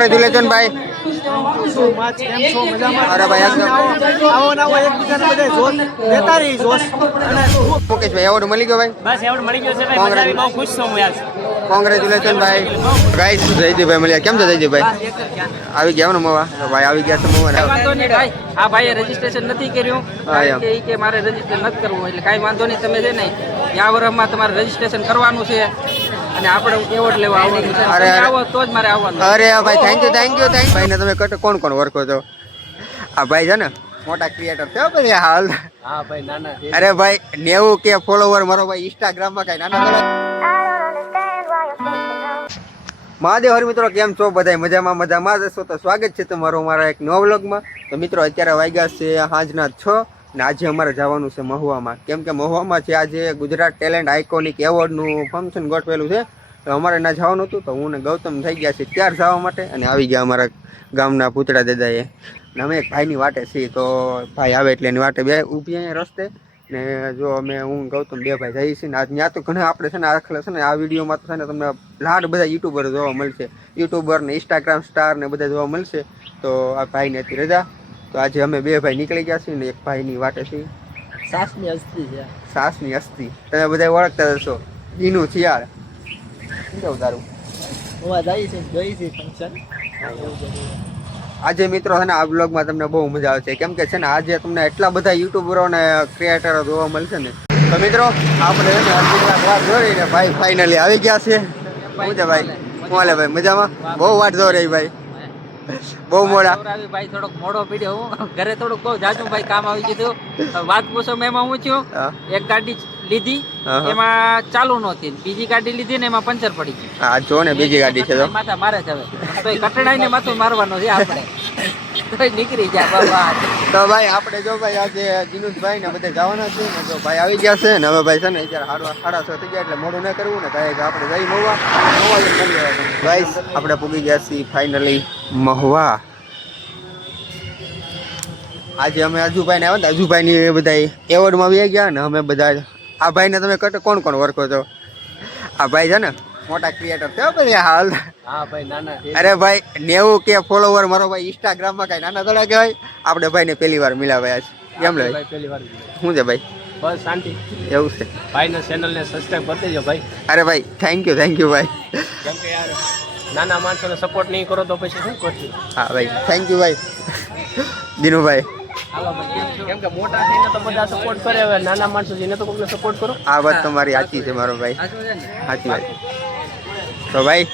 Congratulation ભાઈ. અરે ભાઈ એવોર્ડ મળી ગયો ભાઈ? બસ એવડ મળી ગયો છે ભાઈ. મજા આવી બહુ ખુશ છું હું યાર. કોંગ્રેચ્યુલેશન ભાઈ. ગાઈસ જયદીપભાઈ મળ્યા? કેમ છે જયદીપભાઈ આવી ગયા ને મવા? ભાઈ આવી ગયા છે મવા ભાઈ. આ ભાઈએ રજીસ્ટ્રેશન નથી કર્યું. કે મારે રજિસ્ટર નથી કરવું. એટલે કાંઈ વાંધો નહીં તમે છે ને આ વર્ષમાં તમારે રજીસ્ટ્રેશન કરવાનું છે. અને આપણે એવોર્ડ લેવા આવવાનું છે. અરે, આવો તો જ મારે આવવાનું. અરે ભાઈ thank you thank you thank ભાઈ ને તમે કટ કોણ કોણ ઓળખો છો? આ ભાઈ છે ને મોટા ક્રિએટર છે ભાઈ હાલ. હા ભાઈ નાના અરે ભાઈ નેવું કે ફોલોવર મારો ભાઈ ઇન્સ્ટાગ્રામમાં કઈ નાના મહાદેવ હર મિત્રો કેમ છો? બધા મજામાં મજામાં જ હશો? તો સ્વાગત છે તમારું મારા એક નવા વ્લોગમાં તો મિત્રો અત્યારે વાગ્યા છે સાંજના છ. ને આજે અમારે જવાનું છે મહુવામાં. કેમ કે મહુવામાં છે આજે ગુજરાત ટેલેન્ટ આઇકોનિક એવોર્ડનું ફંક્શન ગોઠવેલું છે. તો અમારે ના જવાનું હતું તો હું ને ગૌતમ થઈ ગયા છે ત્યાર જવા માટે અને આવી ગયા અમારા ગામના પૂતળા દાદાએ. ને અમે એક ભાઈની વાટે છીએ તો ભાઈ આવે એટલે એની વાટે બે ઊભી અહીંયા રસ્તે. ને જો અમે હું ગૌતમ બે ભાઈ જઈએ છીએ ને આજ ત્યાં તો ઘણા આપણે છે ને આખલા છે ને આ વિડીયોમાં તો છે ને તમને લાડ બધા યુટ્યુબર જોવા મળશે. યુટ્યુબર ને ઇન્સ્ટાગ્રામ સ્ટાર ને બધા જોવા મળશે. તો આ ભાઈને હતી રજા. તો આજે અમે બે ભાઈ નીકળી ગયા છીએ ને એક ભાઈની વાટે છીએ સાસની અસ્થિ છે. સાસની અસ્થિ તમે બધા ઓળખતા હશો. શિયાળ. શું કેવું તારું જોઈ આજે મિત્રો છે ને આ બ્લોગમાં તમને બહુ મજા આવશે. કેમ કે છે ને આજે તમને એટલા બધા યુટ્યુબરો અને ક્રિએટરો જોવા મળશે ને. તો મિત્રો આપણે છે ને વાત જોઈને ભાઈ ફાઇનલી આવી ગયા છે. છે ભાઈ? હાલે ભાઈ? મજામાં? બહુ વાટ જો રહી ભાઈ. બહુ મોડા. ભાઈ થોડોક મોડો પીડ્યો હું. ઘરે થોડુંક બહુ જાજુ ભાઈ કામ આવી ગયું વાત પૂછો મેં એમાં હું છું. એક ગાડી લીધી. એમાં ચાલુ નહોતી બીજી ગાડી લીધી ને એમાં પંચર પડી ગયું. હા જો ને બીજી ગાડી છે તો. માથા મારે છે હવે. તો કટડાઈને માથું મારવાનું છે આપણે. તોય નીકળી જા બાબા. તો ભાઈ આપણે જો ભાઈ આજે જીનુભાઈ ને બધે જવાના છે ને જો ભાઈ આવી ગયા છે ને હવે ભાઈ છે ને અત્યારે હાડવા સાડા છ થઈ ગયા એટલે મોડું ન કરવું ને કાંઈ આપણે જઈ મહુવા મહુવા. Guys, આપણે પૂગી ગયા છીએ ફાઇનલી મહુવા. આજે અમે અજુભાઈ ને આવ્યા ને અજુભાઈ ની બધા એવોર્ડમાં આવી ગયા ને અમે બધા આ ભાઈ ને તમે કોણ કોણ વર્કો છો? આ ભાઈ છે ને મોટા ક્રિએટર થયો ભાઈ હાલ. હા ભાઈ નાના અરે ભાઈ નેવું કે ફોલોવર મારો ભાઈ ઇન્સ્ટાગ્રામમાં કઈ નાના થોડા કહેવાય આપણે ભાઈ ને પહેલી વાર મિલાવ્યા છે. કેમ લે પહેલી વાર શું છે ભાઈ? બસ શાંતિ. એવું છે. ભાઈના ચેનલને સબસ્ક્રાઇબ કરી દેજો ભાઈ. અરે ભાઈ થેન્ક યુ થેન્ક યુ ભાઈ. કેમ કે યાર નાના માણસોને સપોર્ટ નહીં કરો તો પછી શું કરશું? હા ભાઈ થેન્ક યુ ભાઈ. દિનુભાઈ. કેમ કે મોટા થઈને તો બધા સપોર્ટ કરે હવે નાના માણસો જેને તો કોઈને સપોર્ટ કરો. આ વાત તમારી સાચી છે મારો ભાઈ. સાચી વાત. તો ભાઈ,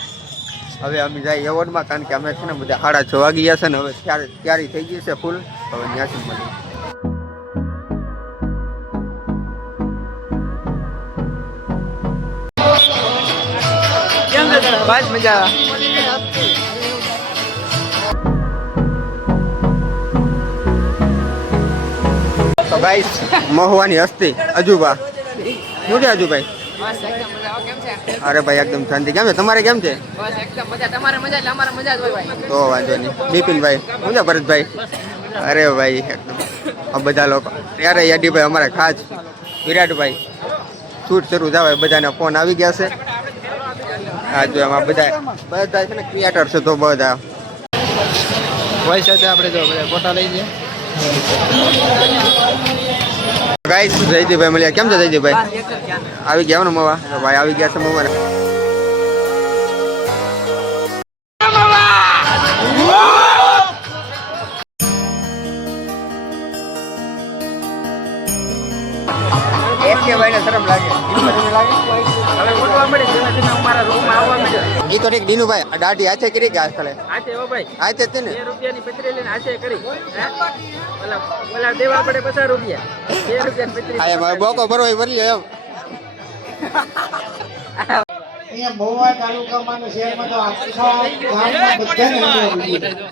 હવે અમે જાય એવોર્ડમાં, કારણ કે અમે છે ને બધા સાડા છ વાગી ગયા છે ને, હવે ત્યારે તૈયારી થઈ ગઈ છે ફૂલ હવે ત્યાંથી મળીએ. બસ મજા તો ભાઈ, મહુવાની હસ્તી, અજુબા. શું છે અજુભાઈ બસ એકદમ મજા કેમ છે અરે ભાઈ એકદમ શાંતિ. કેમ છે? તમારે કેમ છે? બસ એકદમ મજા. તમારે મજા એટલે અમારે મજા જ હોય ભાઈ. તો વાંધો નહીં. બિપિનભાઈ શું છે ભરતભાઈ? અરે ભાઈ એકદમ. આ બધા લોકો. ત્યારે યાદીભાઈ અમારા ખાસ. વિરાટભાઈ શૂટ શરૂ થાય બધાના ફોન આવી ગયા છે. હા જો એમાં બધા બધા છે ને ક્રિએટર છે તો બધા. હોય સાથે આપણે જો બધા ફોટા લઈ જઈએ ગાઈસ જયદીભાઈ મળ્યા. કેમ છે જયદીભાઈ આવી ગયા ને મવા? ભાઈ આવી ગયા છે મવા તો ઠીક દીનુભાઈ આ દાઢી હાથે કરી ગયા આજકાલે હાથે ઓ ભાઈ. હાથે તે ને? રૂપિયાની પતરી લઈને હાથે કરી. ઓલા ઓલા દેવા પડે પચાસ રૂપિયા. બે રૂપિયાની પતરી આ બોકો ભરવો એ ભરી એમ. અહીંયા મહુવા તાલુકામાં ને શહેરમાં તો આખા ગામમાં બધાને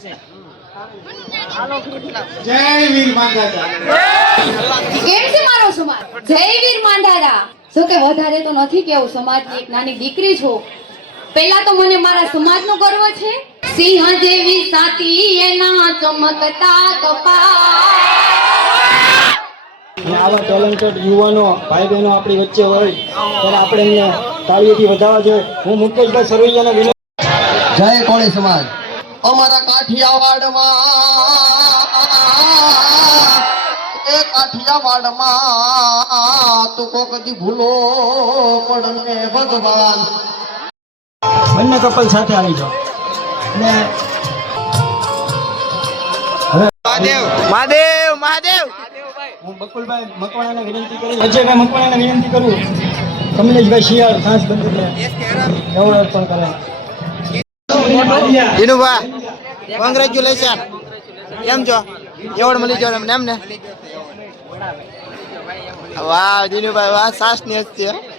જય વીર માંધાતા કેમ છે મારો સમાજ? જય વીર માંધારા. જો કે વધારે તો નથી કેવું સમાજની એક નાની દીકરી છું. પહેલા તો મને મારા સમાજનો ગર્વ છે. સિંહ જેવી સાતી એના ચમકતા કપા આવા ટેલેન્ટેડ યુવાનો ભાઈ બહેનો આપણી વચ્ચે હોય ત્યારે આપણે એમને તાળીઓથી વધારવા જોઈએ. હું મુકેશભાઈ સરવૈયાને વિનંતી જય કોળી સમાજ. અમારા કાઠિયાવાડમાં એ કાઠિયાવાડમાં તું કોક ભૂલો પડને ભગવાન. બંને કપલ સાથે આવી જાઓ. અને મહાદેવ. મહાદેવ મહાદેવ. હું બકુલભાઈ મકવાણાને વિનંતી કરી અજયભાઈ મકવાણાને વિનંતી કરું. કમલેશભાઈ શિયાળ ખાસ બંધુને એવોર્ડ અર્પણ કરે કોંગ્રેચ્યુલેશન કેમ છો? એવોર્ડ મળી જાવ એમને એમ ને? વાહ દિનુભાઈ વાહ સાસની છે. પહેલી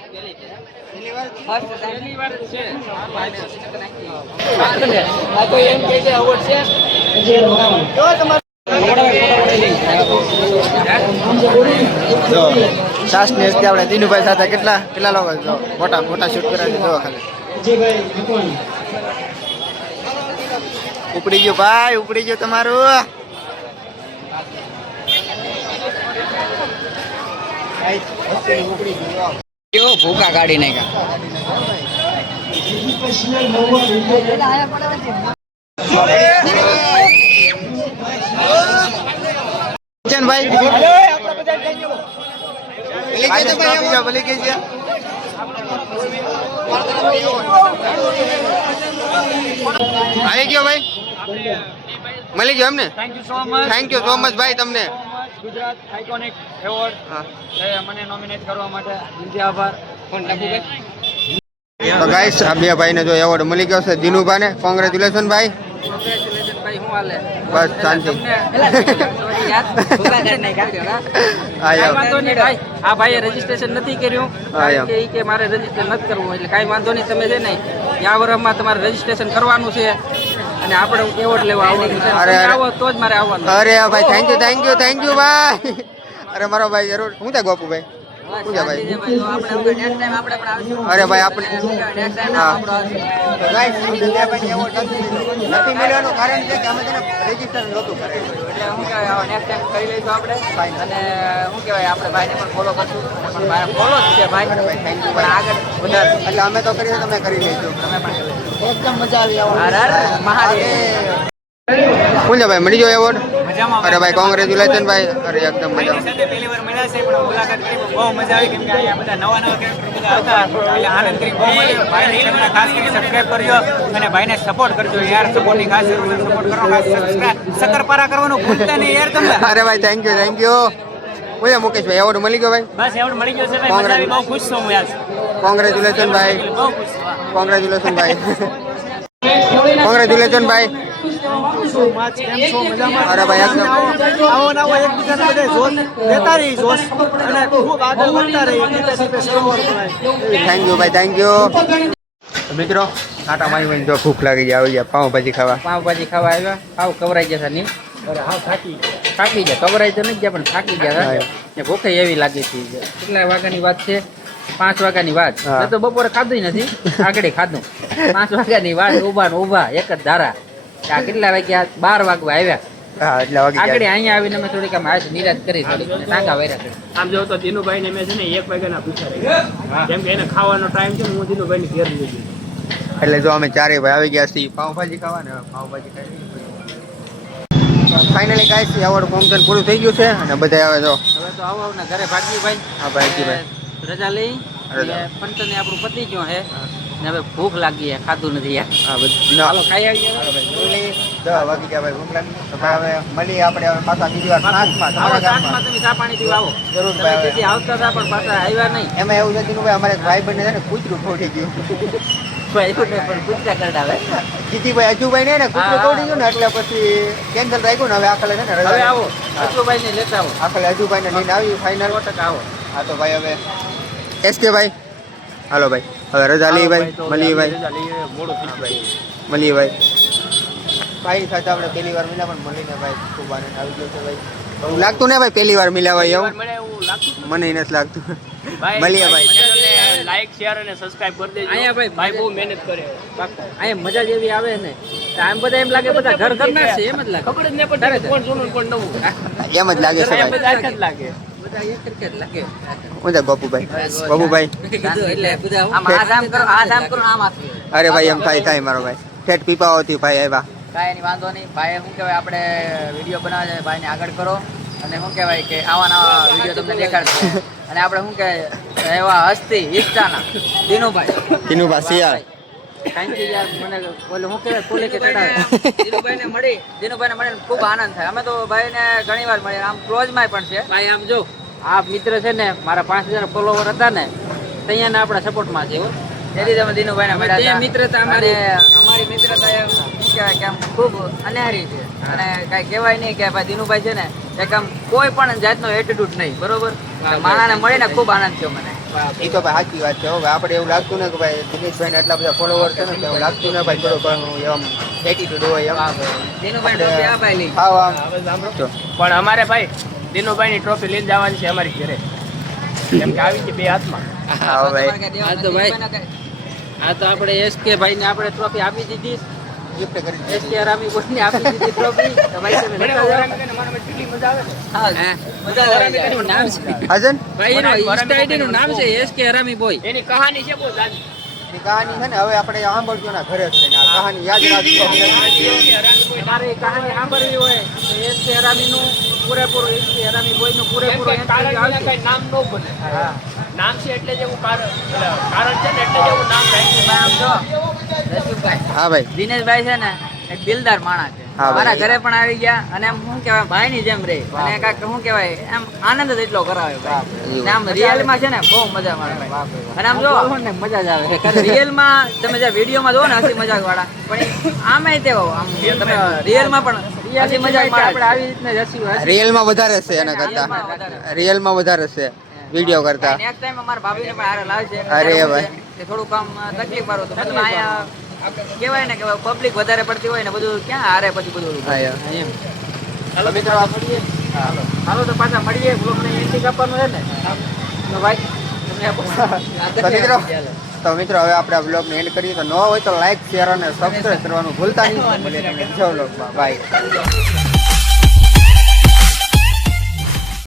સાસની આપણે દિનુભાઈ સાથે કેટલા કેટલા લોકો જો મોટા મોટા શૂટ કરાવી દો ખાલી ઉપડી ગયું ભાઈ ઉપડી ગયું તમારું કેવો ભૂકા કાઢી નાખ્યા? આવી ગયો ભાઈ. મળી ગયો એમને? થેન્ક યુ સો મચ ભાઈ તમને. ગુજરાત આઇકોનિક એવોર્ડ હા. મને નોમિનેટ કરવા માટે દિલથી આભાર. તો ગાઈસ આ બે ભાઈને જો એવોર્ડ મળી ગયો છે દિનુભાઈને કોંગ્રેચ્યુલેશન ભાઈ બસ શાંતિ. આ ભાઈએ રજીસ્ટ્રેશન નથી કર્યું. કે મારે રજિસ્ટર નથી કરવું એટલે કાંઈ વાંધો નહીં તમે છે નહીં આ વર્ષમાં તમારે રજીસ્ટ્રેશન કરવાનું છે. અને આપણે એવોર્ડ લેવા આવવાનું છે. અરે, અરે. આવો તો જ મારે આવવાનું. અરે ભાઈ thank you thank you thank you ભાઈ. અરે મારો ભાઈ જરૂર. શું થાય ગોપુભાઈ? ભાઈ? અરે ભાઈ આપણે નથી. મળવાનું કારણ છે કે અમે તેને register નહોતું. એટલે શું કહેવાય નેક્સ્ટ ટાઈમ કરી લઈશું આપણે. અને શું કહેવાય આપણે ભાઈને પણ એકદમ મજા આવી અરે છે ભાઈ? મળી ગયો એવોર્ડ અરે ભાઈ કોંગ્રેચ્યુલેશન ભાઈ. અરે એકદમ મજા પહેલી વાર મળ્યા છે પણ મુલાકાત કરી. બહુ મજા આવી કેમ કે અહીંયા બધા નવા નવા કેરેક્ટર હતા એટલે આનંદ કરી બહુ મજા ભાઈને ચેનલને ખાસ કરી સબસ્ક્રાઇબ કરજો અને ભાઈને સપોર્ટ કરજો. યાર સપોર્ટની ખાસ જરૂર સપોર્ટ કરો ખાસ સબસ્ક્રાઇબ કરવાનું ભૂલતા નહીં યાર તમને. અરે ભાઈ thank you thank you Mukesh ભાઈ એવોર્ડ મળી ગયો ભાઈ? બસ એવોર્ડ મળી ગયો છે ભાઈ. મજા આવી. બહુ ખુશ છું હું યાર. કોંગ્રેચ્યુલેશન ભાઈ. કોંગ્રેચ્યુલેશન ભાઈ કોંગ્રેચ્યુલેશન ભાઈ અરે ભાઈ આવો ને આવો એકબીજાને બધે જોશ. લેતા રહી જોશ. અને ખૂબ આગળ વધતા રહી. ટીપે ટીપે સરોવર ભરાય. થેન્ક યુ ભાઈ થેન્ક યુ મિત્રો આટા મારી મને જો ભૂખ લાગી જાય આવી ગયા. પાઉંભાજી ખાવા. પાઉંભાજી ખાવા આવ્યા. પાવ કવરાઈ ગયા હતા નહીં. થાકી ગયા. કવરાઈ તો નથી ગયા પણ થાકી ગયા ભૂખે એવી લાગી હતી. કેટલા વાગ્યાની વાત છે? પાંચ વાગ્યાની વાત. મેં તો બપોરે ખાધું નથી આગળ ખાધું. પાંચ વાગ્યાની વાત ઊભા ને ઊભા એક જ ધારા. આ કેટલા વાગ્યા? બાર વાગવા આવ્યા. આગળ અહીંયા આવીને અમે થોડીક આમ હાથ નિરાશ કરી થોડીક વાયરા કરી. આમ જો તો દિનુભાઈ ને મેં છે ને એક વાગ્યાના પૂછા રહી કેમ કે એને ખાવાનો ટાઈમ છે હું દિનુભાઈ ની ઘેર એટલે જો અમે ચારે ભાઈ આવી ગયા છીએ પાઉંભાજી ખાવાને પાઉંભાજી ખાઈ ફાઇનલી ગાઈસ એવોર્ડ ફંક્શન પૂરું થઈ ગયું છે અને બધા આવે જો. હવે તો આવો ને ઘરે ભાગી ભાઈ. હા ભાઈ. રજા લઈ રજા. ફંક્શન આપણું પતી ગયું હે ને હવે ભૂખ લાગી હે ખાધું નથી યાર. ના ખાઈ આવીએ દસ વાગી ગયા ભાઈ ભૂખ લાગી હવે મળીએ આપણે હવે પાછા બીજી વાર સાંજમાં આવો સાંજમાં. તમે ચા પાણી પીવા આવો. જરૂર ભાઈ. તેથી આવતા હતા પણ પાછા આવ્યા નહીં. એમાં એવું નથી ભાઈ અમારે ભાઈ બંને છે ને કૂતરું ખોટી ગયું. પણ જીતીભાઈ અજુભાઈ ને ને કૂતરું હા. ગયું ને એટલે પછી કેન્સલ રાખ્યું ને હવે આખલે ને હવે આવો. અજુભાઈ ને લેતા આવો. આખલે અજુભાઈ ને લઈને આવી ટકા આવો. હા તો ભાઈ હવે એસકે ભાઈ? હાલો ભાઈ. હવે રજા લઈએ ભાઈ. મળીએ ભાઈ. મોડું થઈ ભાઈ. મળીએ ભાઈ. ભાઈ સાથે આપણે પહેલી વાર મળ્યા પણ મળીને ભાઈ ખૂબ આનંદ આવી ગયો છે ભાઈ. એવું લાગતું ને ભાઈ પહેલી વાર મળ્યા ભાઈ એવું? મને નથી લાગતું. ભાઈ મળીએ ભાઈ. લાઈક શેર અને સબસ્ક્રાઇબ કરી દેજો. અહીંયા ભાઈ ભાઈ બહુ મહેનત કરે. અહીંયા મજા જેવી આવે ને. આમ બધા એમ લાગે બધા ઘર ઘર ના છે એમ જ લાગે. ખબર જ નહીં પડતી કોણ જૂનું કોણ નવું. એમ જ લાગે છે એમ જ લાગે. હું ગોપુભાઈ ગોપુભાઈ અરે ભાઈ એમ થાય થાય મારો ભાઈ. ઠેઠ પીપાઓથી ભાઈ આવ્યા. કાંઈ એની વાંધો નહીં. ભાઈ શું કહેવાય આપણે વીડિયો બનાવે ભાઈને આગળ કરો. અને શું કહેવાય કે આવા નવા વીડિયો તમને દેખાડશે. અને આપણે શું કહેવાય એવા હસ્તી ઈચ્છાના દિનુભાઈ. દિનુભાઈ શિયાળ. થેન્ક યુ યાર. મને ઓલું શું કહેવાય ફૂલે કે ચડાવે દિનુભાઈને મળી દિનુભાઈને મળીને ખૂબ આનંદ થાય. અમે તો ભાઈને ઘણી વાર મળીએ. આમ ક્લોઝમાં પણ છે. ભાઈ આમ જો. આ મિત્ર છે ને મારા પાંચ હજાર ફોલોવર હતા ને ત્યાં આપણા સપોર્ટમાં છે હો. તેથી તમે દિનુભાઈને મળ્યા મિત્રતા અમારી- અમારી મિત્રતા એમ શું કહેવાય કે આમ ખૂબ અન્યારી છે. અને કાંઈ કહેવાય નહીં કે ભાઈ દિનુભાઈ છે ને એક આમ કોઈ પણ જાતનો એટીટ્યુડ નહીં બરોબર? માણાને મળીને ખૂબ આનંદ થયો મને. એ તો ભાઈ સાચી વાત છે હવે આપણે એવું લાગતું ને કે ભાઈ દિનેશભાઈ ને એટલા બધા ફોલોવર છે ને કે એવું લાગતું ને ભાઈ થોડો એમ એટીટ્યુડ હોય એમ. આ ભાઈ લઈ. હાવ પણ અમારે ભાઈ દિનુભાઈની ટ્રોફી લઈને જવાની છે અમારી ઘરે. કેમ કે આવી છે બે હાથમાં. હા ભાઈ. આ તો ભાઈ આ તો આપણે એસકે ભાઈ ને આપણે ટ્રોફી આપી દીધી. કહાની છે બહુ જાજી. ની કહાની છે ને હવે આપણે સાંભળજો ના ઘરે જ થઈને કહાની યાદ રાખજો. તમારે કહાની સાંભળવી હોય એસ કે હરામી નું પૂરેપૂરું એસકે હરામી બોયનું કેમ પૂરેપૂરું કે interview કારણ વિના નામ ન બને. નામ છે એટલે જેવું કારણ કારણ છે ને એટલે જેવું નામ રાખ્યું ભાઈ આમ જો રસુભાઈ હા ભાઈ. દિનેશભાઈ છે ને એક દિલદાર માણસ છે. હા. મારા ઘરે પણ આવી ગયા અને એમ શું કહેવાય ભાઈ ની જેમ રે. અને કાંઈક શું કહેવાય એમ આનંદ જ એટલો કરાવે ભાઈ. અને આમ રિયલમાં છે ને બહુ મજા મારે અને આમ જો ને મજા જ આવે. રિયલમાં તમે જે વીડિયો માં જો ને હસી મજાક વાળા પણ આમે તેવો આમ તમે રિયલમાં પણ હસી મજાક આપણે આવી રીતના હસી રિયલમાં વધારે છે એના કરતા. રિયલમાં વધારે છે વીડિયો કરતા. નેક્સ્ટ ટાઈમ અમારા ભાભીને પણ હારે લાવજે અરે ભાઈ. થોડું છે થોડુંક આમ તકલીફ વાળું તો મતલબ અહીંયા કહેવાય ને કે પબ્લિક વધારે પડતી હોય ને બધું ક્યાં હારે પછી બધું થાય. એમ. તો મિત્રો હાલો તો પાછા મળીએ. બ્લોગને એન્ડિંગ આપવાનું છે ને? તો ભાઈ તો મિત્રો તો મિત્રો હવે આપણે આ બ્લોગને એન્ડ કરીએ. તો ન હોય તો લાઈક શેર અને સબસ્ક્રાઈબ કરવાનું ભૂલતા નહીં. બાય